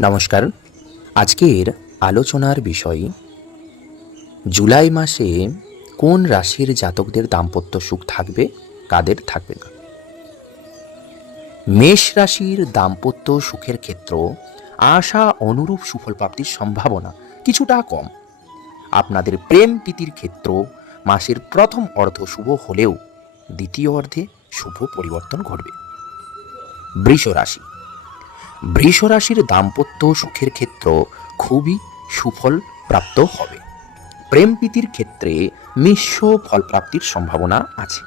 নমস্কার। আজকের আলোচনার বিষয়, জুলাই মাসে কোন রাশির জাতকদের দাম্পত্য সুখ থাকবে, কাদের থাকবে না? মেষ রাশির দাম্পত্য সুখের ক্ষেত্র আশা অনুরূপ সুফল প্রাপ্তির সম্ভাবনা কিছুটা কম। আপনাদের প্রেম প্রীতির ক্ষেত্র মাসের প্রথম অর্ধ শুভ হলেও দ্বিতীয় অর্ধে শুভ পরিবর্তন ঘটবে। বৃষ রাশি বৃষ রাশির দাম্পত্য সুখের ক্ষেত্র খুবই সুফল প্রাপ্ত হবে। প্রেম প্রীতির ক্ষেত্রে মিশ্র ফলপ্রাপ্তির সম্ভাবনা আছে।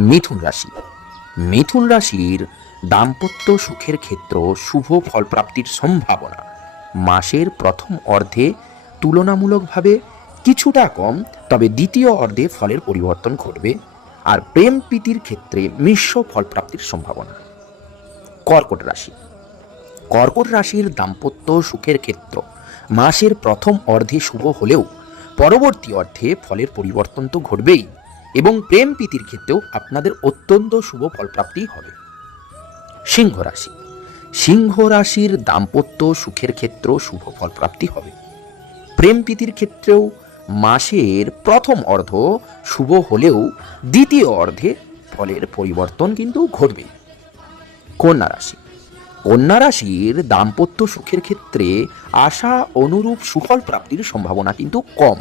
মিথুন রাশি। মিথুন রাশির দাম্পত্য সুখের ক্ষেত্র শুভ ফলপ্রাপ্তির সম্ভাবনা। মাসের প্রথম অর্ধে তুলনামূলকভাবে কিছুটা কম, তবে দ্বিতীয় অর্ধে ফলের পরিবর্তন ঘটবে। আর প্রেম প্রীতির ক্ষেত্রে মিশ্র ফলপ্রাপ্তির সম্ভাবনা। কর্কট রাশি। কর্কট রাশির দাম্পত্য সুখের ক্ষেত্র। মাসের প্রথম অর্ধে শুভ হলেও পরবর্তী অর্ধে ফলের পরিবর্তন তো ঘটবেই এবং প্রেম প্রীতির ক্ষেত্রেও আপনাদের অত্যন্ত শুভ ফলপ্রাপ্তি হবে। সিংহ রাশি। সিংহ রাশির দাম্পত্য সুখের ক্ষেত্র শুভ ফলপ্রাপ্তি হবে। প্রেম প্রীতির ক্ষেত্রেও মাসের প্রথম অর্ধ শুভ হলেও দ্বিতীয় অর্ধে ফলের পরিবর্তন কিন্তু ঘটবেই। কন্যা রাশি কন্যা রাশির দাম্পত্য সুখের ক্ষেত্রে আশা অনুরূপ সুফল প্রাপ্তির সম্ভাবনা কিন্তু কম।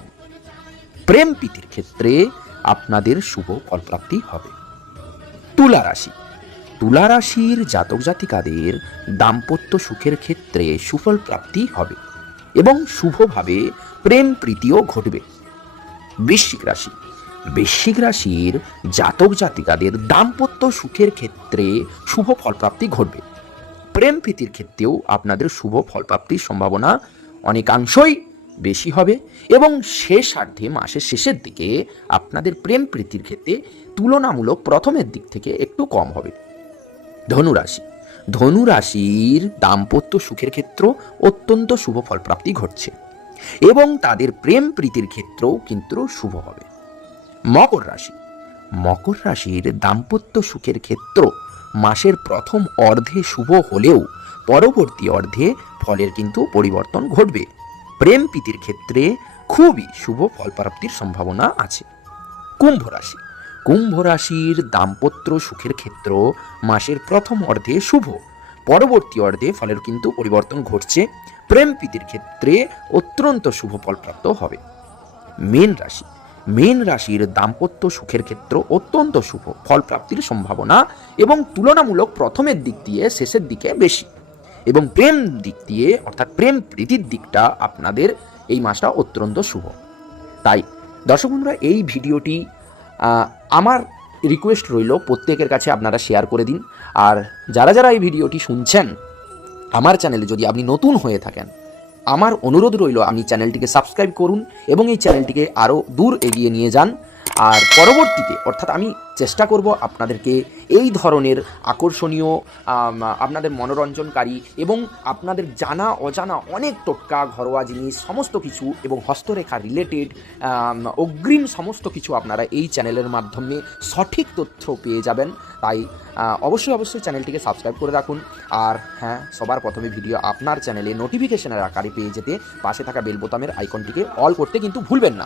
প্রেম প্রীতির ক্ষেত্রে আপনাদের শুভ ফলপ্রাপ্তি হবে। তুলা রাশি। তুলা রাশির জাতক জাতিকাদের দাম্পত্য সুখের ক্ষেত্রে সুফল প্রাপ্তি হবে এবং শুভভাবে প্রেম প্রীতিও ঘটবে। বৃশ্চিক রাশি। বৃশ্চিক রাশির জাতক জাতিকাদের দাম্পত্য সুখের ক্ষেত্রে শুভ ফলপ্রাপ্তি ঘটবে। প্রেম প্রীতির ক্ষেত্রেও আপনাদের শুভ ফলপ্রাপ্তির সম্ভাবনা অনেকাংশই বেশি হবে এবং শেষার্ধে মাসের শেষের দিকে আপনাদের প্রেম প্রীতির ক্ষেত্রে তুলনামূলক প্রথমের দিক থেকে একটু কম হবে। ধনুরাশি। ধনুরাশির দাম্পত্য সুখের ক্ষেত্র অত্যন্ত শুভ ফলপ্রাপ্তি ঘটছে এবং তাদের প্রেম প্রীতির ক্ষেত্রেও কিন্তু শুভ হবে। মকর রাশি। মকর রাশির দাম্পত্য সুখের ক্ষেত্র মাসের প্রথম অর্ধে শুভ হলেও পরবর্তী অর্ধে ফলের কিন্তু পরিবর্তন ঘটবে। প্রেম প্রীতির ক্ষেত্রে খুবই শুভ ফলপ্রাপ্তির সম্ভাবনা আছে। কুম্ভ রাশি। কুম্ভ রাশির দাম্পত্য সুখের ক্ষেত্র মাসের প্রথম অর্ধে শুভ, পরবর্তী অর্ধে ফলের কিন্তু পরিবর্তন ঘটছে। প্রেম প্রীতির ক্ষেত্রে অত্যন্ত শুভ ফলপ্রাপ্ত হবে। মীন রাশি। মীন রাশির দাম্পত্য সুখের ক্ষেত্র অত্যন্ত শুভ, ফলপ্রাপ্তির সম্ভাবনা এবং তুলনামূলক প্রথমের দিক দিয়ে শেষের দিকে বেশি। এবং প্রেম দিক দিয়ে, অর্থাৎ প্রেম প্রীতির দিকটা আপনাদের এই মাসটা অত্যন্ত শুভ। তাই, দর্শক বন্ধুরা, এই ভিডিওটি আমার রিকোয়েস্ট রইল প্রত্যেকের কাছে আপনারা শেয়ার করে দিন। আর যারা যারা এই ভিডিওটি শুনছেন, আমার চ্যানেলে যদি আপনি নতুন হয়ে থাকেন আমার অনুরোধ রইল, আপনি চ্যানেলটিকে সাবস্ক্রাইব করুন এবং এই চ্যানেলটিকে আরও দূর এগিয়ে নিয়ে যান। আর পরবর্তীতে, অর্থাৎ আমি চেষ্টা করব আপনাদেরকে এই ধরনের আকর্ষণীয় আপনাদের মনোরঞ্জনকারী এবং আপনাদের জানা অজানা অনেক টোটকা, ঘরোয়া জিনিস, সমস্ত কিছু এবং হস্তরেখা রিলেটেড অগ্রিম সমস্ত কিছু আপনারা এই চ্যানেলের মাধ্যমে সঠিক তথ্য পেয়ে যাবেন। তাই অবশ্যই অবশ্যই চ্যানেলটিকে সাবস্ক্রাইব করে রাখুন। আর হ্যাঁ সবার প্রথমে ভিডিও আপনার চ্যানেলে নোটিফিকেশনের আকারে পেয়ে যেতে পাশে থাকা বেল বোতামের আইকনটিকে অল করতে কিন্তু ভুলবেন না।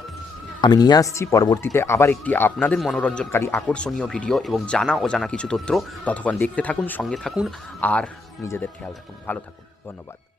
আমি নিয়ে আসছি, পরবর্তীতে আবার একটি আপনাদের মনোরঞ্জনকারী আকর্ষণীয় ভিডিও এবং জানা অজানা কিছু তথ্য। ততক্ষণ দেখতে থাকুন, সঙ্গে থাকুন, আর নিজেদের খেয়াল রাখুন। ভালো থাকুন। ধন্যবাদ।